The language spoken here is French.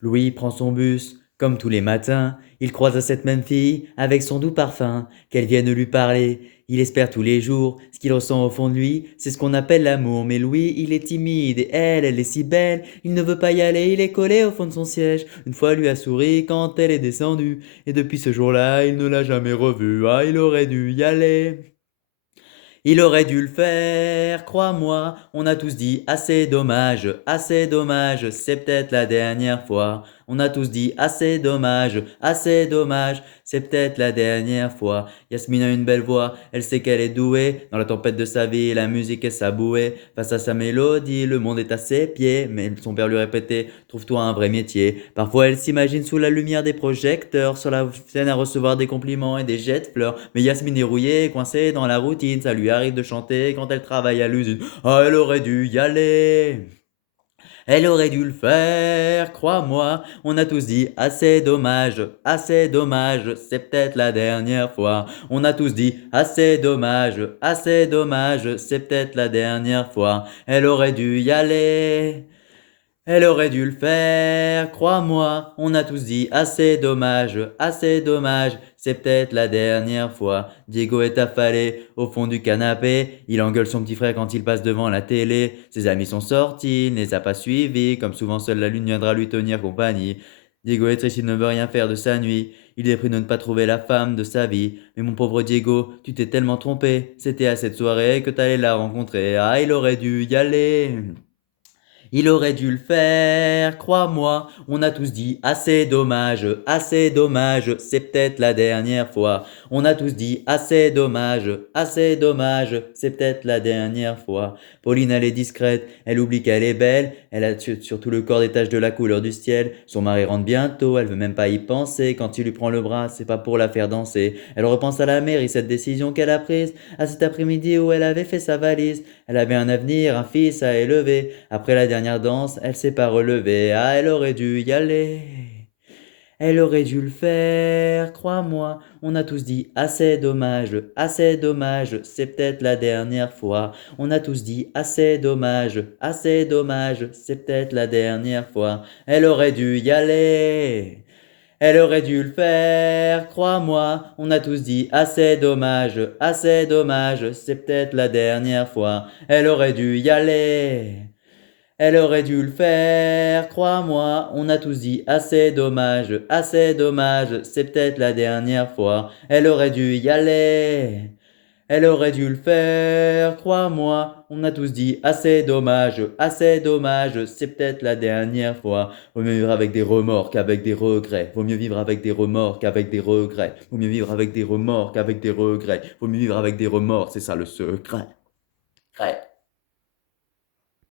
Louis prend son bus, comme tous les matins, il croise cette même fille, avec son doux parfum, qu'elle vienne lui parler. Il espère tous les jours, ce qu'il ressent au fond de lui, c'est ce qu'on appelle l'amour. Mais Louis, il est timide, et elle est si belle, il ne veut pas y aller, il est collé au fond de son siège. Une fois lui a souri quand elle est descendue, et depuis ce jour-là, il ne l'a jamais revue. Ah, il aurait dû y aller. Il aurait dû le faire, crois-moi, on a tous dit assez dommage, c'est peut-être la dernière fois. On a tous dit assez dommage, c'est peut-être la dernière fois. Yasmine a une belle voix, elle sait qu'elle est douée. Dans la tempête de sa vie, la musique est sa bouée. Face à sa mélodie, le monde est à ses pieds. Mais son père lui répétait, trouve-toi un vrai métier. Parfois elle s'imagine sous la lumière des projecteurs, sur la scène à recevoir des compliments et des jets de fleurs. Mais Yasmine est rouillée, coincée dans la routine, ça lui arrive de chanter quand elle travaille à l'usine. Ah, elle aurait dû y aller. Elle aurait dû le faire, crois-moi. On a tous dit assez dommage, c'est peut-être la dernière fois. On a tous dit assez dommage, c'est peut-être la dernière fois. Elle aurait dû y aller. Elle aurait dû le faire, crois-moi, on a tous dit assez dommage, c'est peut-être la dernière fois. Diego est affalé au fond du canapé, il engueule son petit frère quand il passe devant la télé. Ses amis sont sortis, il ne les a pas suivis, comme souvent seule la lune viendra lui tenir compagnie. Diego est triste, il ne veut rien faire de sa nuit, il est pris de ne pas trouver la femme de sa vie. Mais mon pauvre Diego, tu t'es tellement trompé, c'était à cette soirée que t'allais la rencontrer, ah il aurait dû y aller. Il aurait dû le faire, crois-moi, on a tous dit assez dommage, c'est peut-être la dernière fois. On a tous dit assez dommage, c'est peut-être la dernière fois. Pauline, elle est discrète, elle oublie qu'elle est belle, elle a sur tout le corps des taches de la couleur du ciel. Son mari rentre bientôt, elle veut même pas y penser. Quand il lui prend le bras, c'est pas pour la faire danser. Elle repense à la mairie, cette décision qu'elle a prise, à cet après-midi où elle avait fait sa valise. Elle avait un avenir, un fils à élever. Après la dernière danse, elle s'est pas relevée. Ah, elle aurait dû y aller. Elle aurait dû le faire, crois-moi. On a tous dit assez dommage, c'est peut-être la dernière fois. On a tous dit assez dommage, c'est peut-être la dernière fois. Elle aurait dû y aller. Elle aurait dû le faire, crois-moi. On a tous dit assez dommage, c'est peut-être la dernière fois. Elle aurait dû y aller. Elle aurait dû le faire, crois-moi. On a tous dit assez dommage, c'est peut-être la dernière fois. Elle aurait dû y aller. Elle aurait dû le faire, crois-moi. On a tous dit assez dommage, c'est peut-être la dernière fois. Vaut mieux vivre avec des remords qu'avec des regrets. Vaut mieux vivre avec des remords qu'avec des regrets. Vaut mieux vivre avec des remords qu'avec des regrets. Vaut mieux vivre avec des remords, c'est ça le secret. Ouais.